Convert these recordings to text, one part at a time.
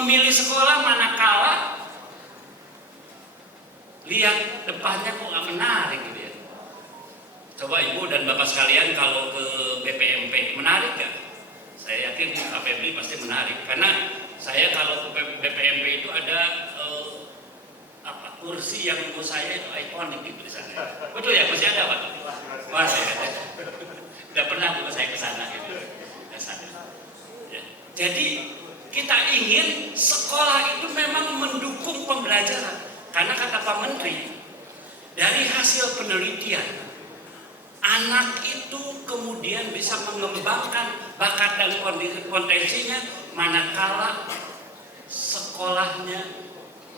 memilih sekolah manakala lihat depannya kok nggak menarik gitu ya. Coba ibu dan bapak sekalian kalau ke BPMP menarik gak? Saya yakin Pak Febri pasti menarik, karena saya kalau ke BPMP itu ada kursi yang menurut saya itu ikonik gitu di sana. Betul ya, masih ada Pak? Masih ada. Tidak pernah saya ke sana gitu. Ya. Jadi kita ingin sekolah itu memang mendukung pembelajaran, karena kata Pak Menteri, dari hasil penelitian anak itu kemudian bisa mengembangkan bakat dan potensinya manakala sekolahnya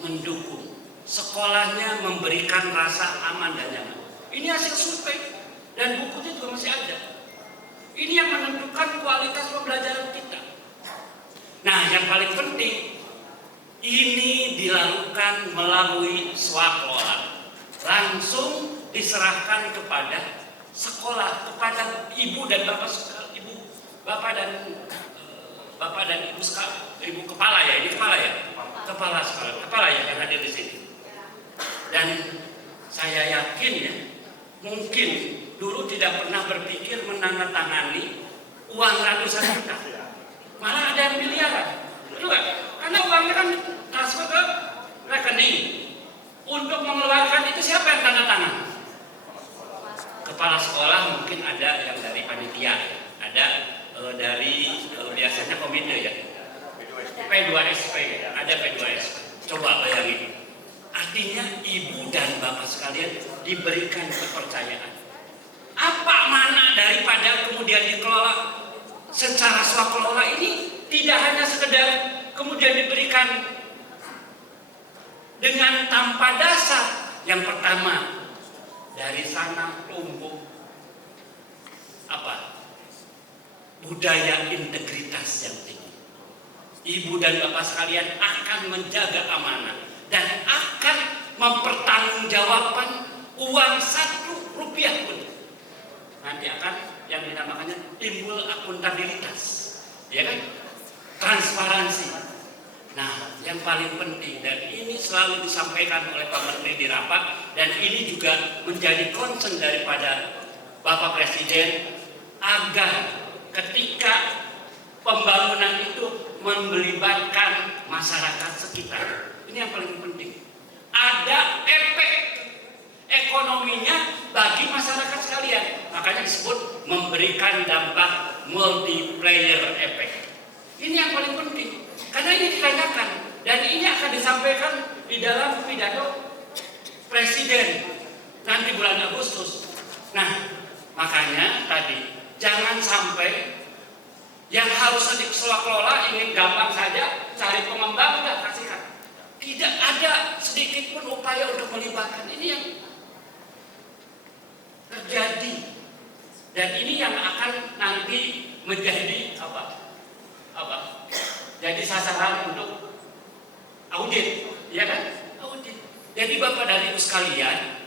mendukung, sekolahnya memberikan rasa aman dan nyaman. Ini hasil survei dan bukunya juga masih ada. Ini yang menentukan kualitas pembelajaran kita. Nah, yang paling penting ini dilakukan melalui swaklola, langsung diserahkan kepada sekolah, kepada ibu dan bapak ibu kepala ya, ini kepala ya, kepala sekolah, kepala ya yang hadir di sini. Dan saya yakin ya, mungkin dulu tidak pernah berpikir menandatangani uang ratusan juta, malah ada yang miliaran, betul nggak? Karena uangnya kan transfer ke rekening. Untuk mengeluarkan itu siapa yang tanda tangan? Kepala sekolah, mungkin ada yang dari panitia, ada dari biasanya komite ya, P2SP, ada P2SP. Coba bayangin, artinya ibu dan bapak sekalian diberikan kepercayaan. Apa mana daripada kemudian dikelola secara swakelola ini tidak hanya sekedar kemudian diberikan dengan tanpa dasar. Yang pertama, dari sana tumbuh budaya integritas yang tinggi. Ibu dan bapak sekalian akan menjaga amanah dan akan mempertanggungjawabkan uang 1 rupiah pun. Nanti akan yang dinamakannya timbul akuntabilitas, ya kan? Transparansi. Nah, yang paling penting dan ini selalu disampaikan oleh Pak Menteri di rapat, dan ini juga menjadi concern daripada Bapak Presiden, agar ketika pembangunan itu melibatkan masyarakat sekitar. Ini yang paling penting. Ada efek ekonominya bagi masyarakat sekalian. Makanya disebut memberikan dampak multiplier effect. Ini yang paling penting. Karena ini ditanyakan dan ini akan disampaikan di dalam pidato Presiden nanti bulan Agustus. Nah, makanya tadi jangan sampai yang harus dikelola ingin gampang saja cari pengembang udah kasihkan. Tidak ada sedikit pun upaya untuk melibatkan. Ini yang terjadi dan ini yang akan nanti menjadi jadi sasaran untuk audit, ya kan? Audit. Jadi Bapak dan Ibu sekalian,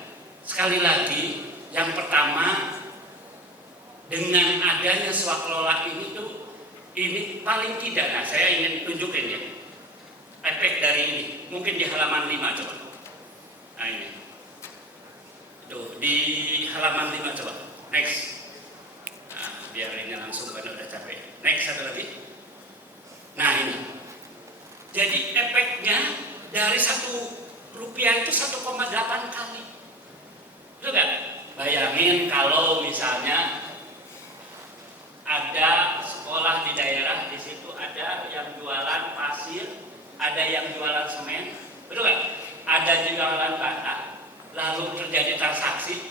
sekali lagi, yang pertama dengan adanya swakelola ini paling tidak, nah saya ingin tunjukin ya efek dari ini, mungkin di halaman 5 coba. Nah ini, tuh di halaman 5 coba, next. Nah, biar ini langsung karena udah capek. Next satu lagi. Nah ini, jadi efeknya dari 1 rupiah itu 1,8 kali. Betul kan? Bayangin kalau misalnya ada sekolah di daerah, di situ ada yang jualan pasir, ada yang jualan semen, betul kan? Ada jualan bata, lalu terjadi transaksi.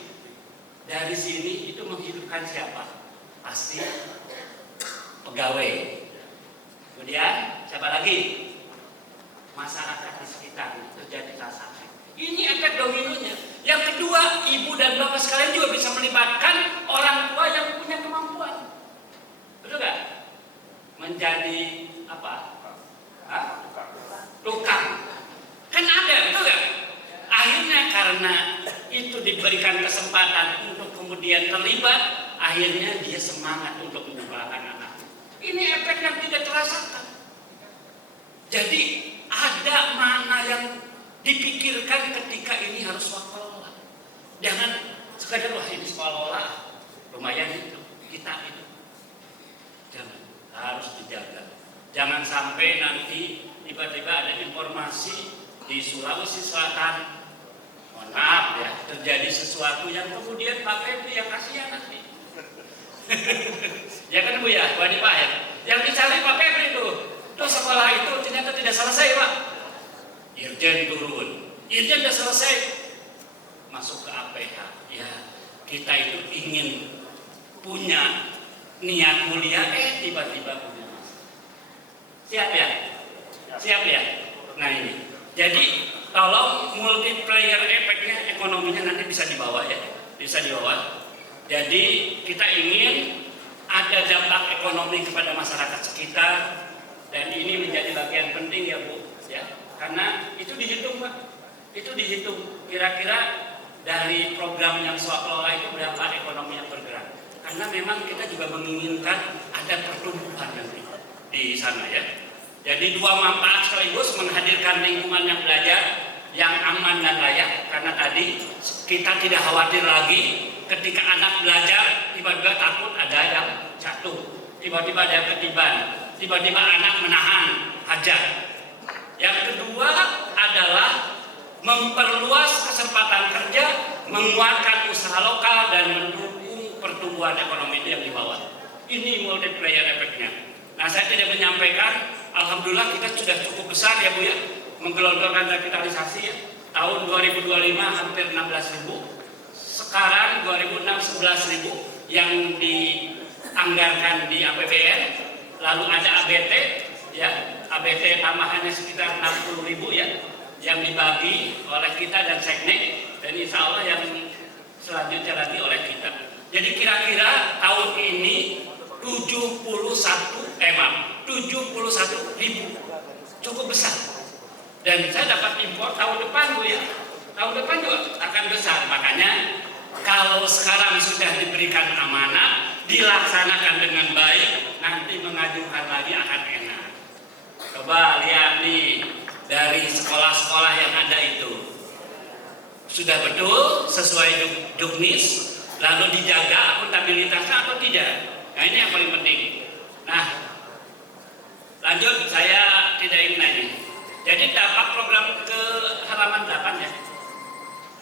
Dari sini itu menghidupkan siapa? Pasti pegawai. Kemudian siapa lagi? Masyarakat di sekitar terjadi transaksi. Ini efek dominonya. Yang kedua, ibu dan bapak sekalian juga bisa melibatkan orang tua yang punya kemampuan. Betul gak? Menjadi tukang. Kan ada, betul gak? Akhirnya karena itu diberikan kesempatan untuk kemudian terlibat, akhirnya dia semangat untuk menyekolahkan anak. Ini efek yang tidak terasakan. Jadi dipikirkan ketika ini harus swaklola. Jangan sekadar wah ini swaklola lumayan itu kita itu. Jangan, harus dijaga. Jangan sampai nanti tiba-tiba ada informasi di Sulawesi Selatan, mohon maaf ya, terjadi sesuatu yang kemudian Pak Febri yang kasihan nanti. Ya kan Bu ya, Bu Adi Pak ya. Yang dicari Pak Febri itu, tuh sekolah itu ternyata tidak selesai Pak. Irjen turun, Irjen sudah selesai, masuk ke APH. Ya, kita itu ingin punya niat mulia, tiba-tiba punya. Siap ya? Siap ya? Nah ini, jadi tolong multiplier efeknya, ekonominya nanti bisa dibawa ya, bisa dibawa. Jadi kita ingin ada dampak ekonomi kepada masyarakat sekitar, dan ini menjadi bagian penting ya Bu, ya. Karena itu dihitung Pak, itu dihitung kira-kira dari program yang swaklola itu berapa ekonomi yang bergerak. Karena memang kita juga menginginkan ada pertumbuhan nanti di sana ya. Jadi dua manfaat sekaligus, menghadirkan lingkungan yang belajar yang aman dan layak. Karena tadi kita tidak khawatir lagi ketika anak belajar tiba-tiba takut ada yang jatuh, tiba-tiba ada yang ketiban, tiba-tiba anak menahan hajat. Yang kedua adalah memperluas kesempatan kerja, menguatkan usaha lokal dan mendukung pertumbuhan ekonomi itu yang di bawah. Ini multiplier efeknya. Nah, saya tidak menyampaikan, alhamdulillah kita sudah cukup besar ya Bu ya, menggelontorkan revitalisasi ya. Tahun 2025 hampir 16.000, sekarang 2006 11.000 yang dianggarkan di APBN, lalu ada ABT ya, ABT tambahannya sekitar 60.000 ya, yang dibagi oleh kita dan Seknek, dan insya Allah yang selanjutnya lagi oleh kita. Jadi kira-kira tahun ini 71.000, cukup besar. Dan saya dapat impor tahun depan Bu ya, tahun depan juga akan besar. Makanya kalau sekarang sudah diberikan amanah, dilaksanakan dengan baik, nanti mengajukan lagi akan enak. Coba lihat nih, dari sekolah-sekolah yang ada itu sudah betul sesuai juknis, lalu dijaga akuntabilitasnya atau tidak. Nah ini yang paling penting. Nah lanjut, saya tidak ingin nanya. Jadi dampak program ke halaman 8 ya,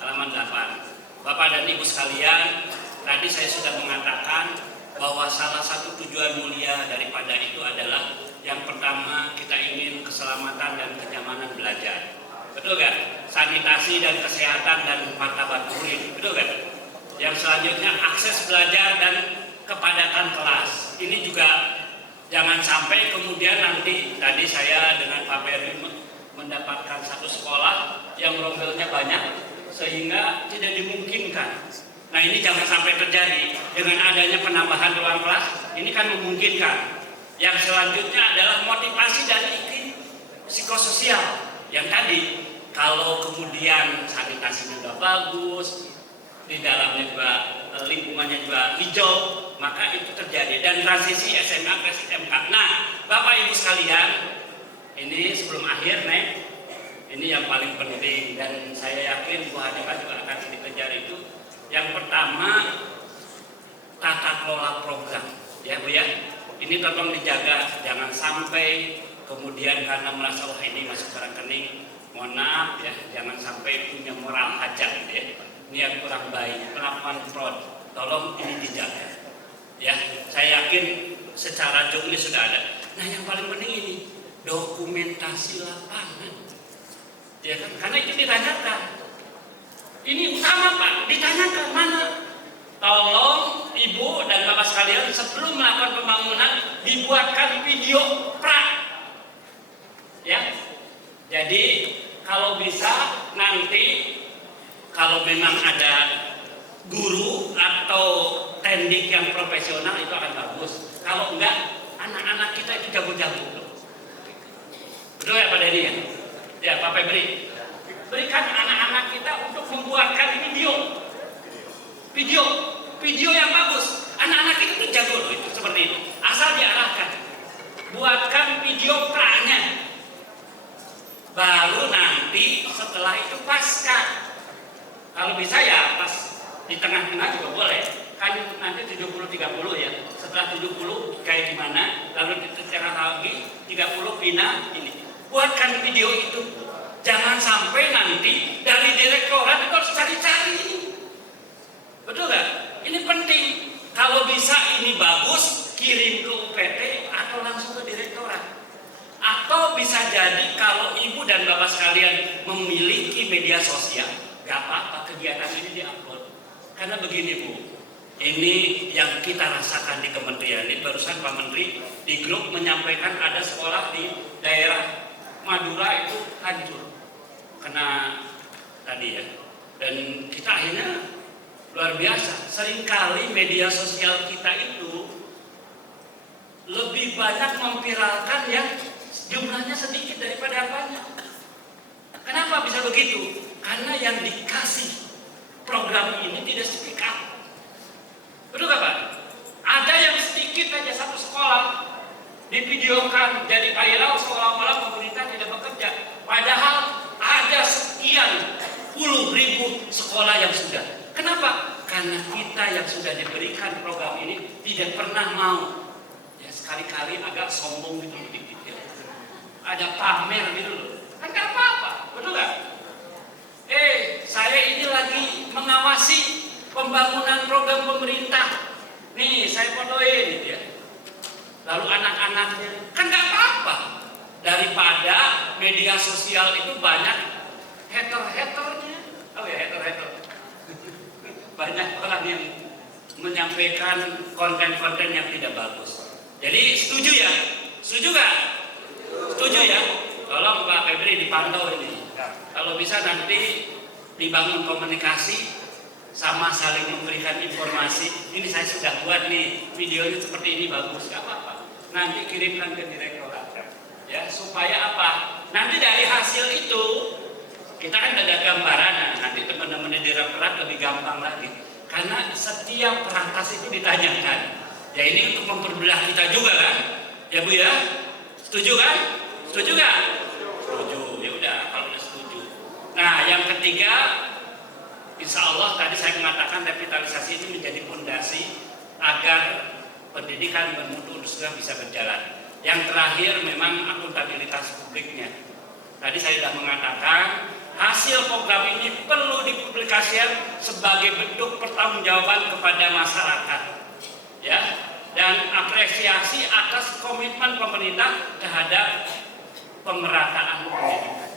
halaman 8. Bapak dan Ibu sekalian, tadi saya sudah mengatakan bahwa salah satu tujuan mulia daripada itu adalah yang pertama, kita ingin keselamatan dan kenyamanan belajar. Betul kan? Sanitasi dan kesehatan dan martabat murid. Betul kan? Yang selanjutnya akses belajar dan kepadatan kelas. Ini juga jangan sampai kemudian nanti, tadi saya dengan Pak Ferry mendapatkan satu sekolah yang rombelnya banyak sehingga tidak dimungkinkan. Nah ini jangan sampai terjadi. Dengan adanya penambahan ruang kelas, ini kan memungkinkan. Yang selanjutnya adalah motivasi dan iklim psikososial. Yang tadi, kalau kemudian sanitasinya sudah bagus, di dalamnya juga lingkungannya juga hijau, maka itu terjadi. Dan transisi SMA ke SMK. Nah, Bapak Ibu sekalian, ini sebelum akhir nih, ini yang paling penting dan saya yakin Bu Hanifah juga akan dikejar itu. Yang pertama, tata kelola program, ya Bu ya. Ini tolong dijaga, jangan sampai kemudian karena merasa wah ini masuk ke rekening, mohon maaf ya, jangan sampai punya moral hajat ya, niat kurang baik, melakukan fraud, tolong ini dijaga. Ya, saya yakin secara juknis sudah ada. Nah yang paling penting ini dokumentasi lapangan, ya kan? Karena itu ditanyakan. Ini utama Pak, ditanyakan mana? Tolong Ibu dan Bapak sekalian sebelum melakukan pembangunan dibuatkan video pra. Ya. Jadi kalau bisa nanti kalau memang ada guru atau tendik yang profesional itu akan bagus. Kalau enggak, anak-anak kita itu jago-jago. Betul ya Pak Dedi ya? Ya Pak Febri. Berikan anak-anak kita untuk membuatkan video yang bagus. Anak-anak itu jago loh, itu seperti itu. Asal diarahkan. Buatkan video pra-nya. Baru nanti nanti setelah itu pasca. Kalau bisa ya pas di tengah-tengah juga boleh. Kan nanti 70-30 ya. Setelah 70 kayak gimana, lalu ditengah lagi 30 pindah ini. Buatkan video itu. Jangan sampai nanti dari direktorat itu harus cari-cari ini. Betul nggak? Ini penting. Kalau bisa ini bagus, kirim ke UPT atau langsung ke direktorat. Atau bisa jadi kalau ibu dan bapak sekalian memiliki media sosial, nggak apa-apa kegiatan ini diupload. Karena begini Bu, ini yang kita rasakan di kementerian ini. Barusan Pak Menteri di grup menyampaikan ada sekolah di daerah Madura itu hancur kena tadi ya. Dan kita akhirnya luar biasa. Seringkali media sosial kita itu lebih banyak memviralkan yang jumlahnya sedikit daripada banyak. Kenapa bisa begitu? Karena yang dikasih program ini tidak speak up. Betul gak Pak? Ada yang sedikit aja satu sekolah divideokan jadi viral seolah-olah pemerintah tidak bekerja. Padahal ada sekian puluh ribu sekolah yang sudah. Kenapa? Karena kita yang sudah diberikan program ini tidak pernah mau. Ya sekali-kali agak sombong gitu. Ada pamer gitu loh. Kan gak apa-apa, betul gak? Saya ini lagi mengawasi pembangunan program pemerintah. Nih, saya fotoin gitu ya. Lalu anak-anaknya, kan gak apa-apa. Daripada media sosial itu banyak hater-haternya. Oh ya, hater-hater. Banyak orang yang menyampaikan konten-konten yang tidak bagus. Jadi setuju ya? Setuju gak? Setuju ya? Tolong Pak Febri dipantau ini. Kalau bisa nanti dibangun komunikasi sama saling memberikan informasi. Ini saya sudah buat nih videonya seperti ini bagus, gak apa-apa. Nanti kirimkan ke direktorat. Ya, supaya apa? Nanti dari hasil itu kita kan ada gambaran. Nanti teman-teman di direktorat lebih gampang lagi. Karena setiap perangkas itu ditanyakan. Ya ini untuk memperbelah kita juga kan? Ya Bu ya? Setuju kan? Setuju kan? Setuju. Ya udah kalau udah setuju. Nah, yang ketiga, insya Allah tadi saya mengatakan revitalisasi ini menjadi fondasi agar pendidikan bermutu juga bisa berjalan. Yang terakhir memang akuntabilitas publiknya. Tadi saya sudah mengatakan hasil program ini perlu dipublikasikan sebagai bentuk pertanggungjawaban kepada masyarakat. Ya, dan apresiasi atas komitmen pemerintah terhadap pemerataan pendidikan.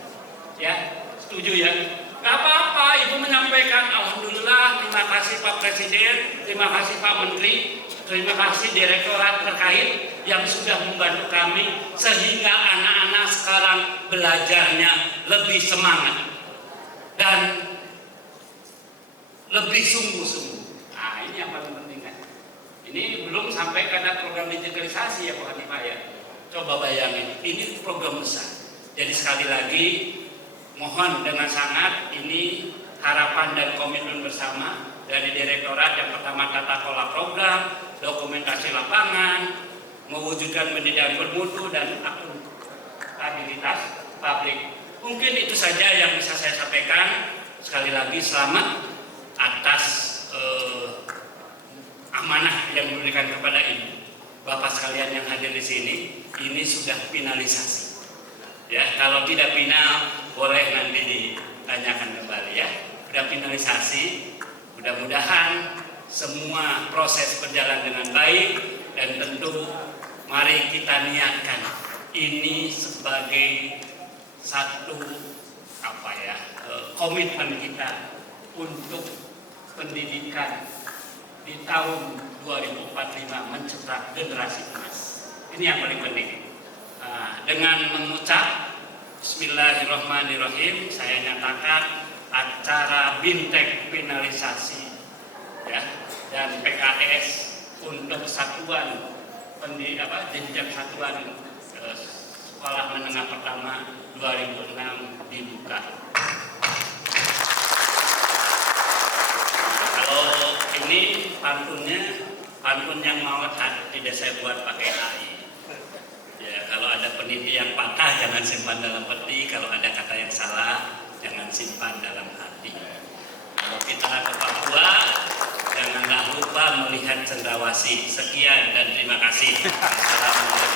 Ya, setuju ya? Gak apa-apa, Ibu menyampaikan alhamdulillah, terima kasih Pak Presiden, terima kasih Pak Menteri, terima kasih direktorat terkait yang sudah membantu kami sehingga anak-anak sekarang belajarnya lebih semangat dan lebih sungguh-sungguh. Nah, ini yang paling penting kan. Ini belum sampai karena program digitalisasi ya Pak Hanifah ya. Coba bayangin, ini program besar. Jadi sekali lagi mohon dengan sangat ini harapan dan komitmen bersama dari direktorat. Yang pertama tata kelola program, dokumentasi lapangan, mewujudkan pendidikan bermutu dan akuntabilitas publik. Mungkin itu saja yang bisa saya sampaikan. Sekali lagi selamat atas amanah yang diberikan kepada Ibu. Bapak sekalian yang hadir di sini, ini sudah finalisasi. Ya, kalau tidak final boleh nanti ditanyakan kembali ya. Sudah finalisasi, mudah-mudahan semua proses berjalan dengan baik dan tentu mari kita niatkan ini sebagai satu komitmen kita untuk pendidikan di tahun 2045 mencetak generasi emas. Ini yang paling penting. Dengan mengucap Bismillahirrahmanirrahim, saya nyatakan acara BIMTEK finalisasi ya, dan PKS untuk satuan jenjang satuan sekolah menengah pertama 2006 dibuka. Kalau ini pantun yang mawetan, tidak saya buat pakai AI. Ya, kalau ada peniti yang patah jangan simpan dalam peti, kalau ada kata yang salah cendrawasih. Sekian dan terima kasih. Assalamualaikum.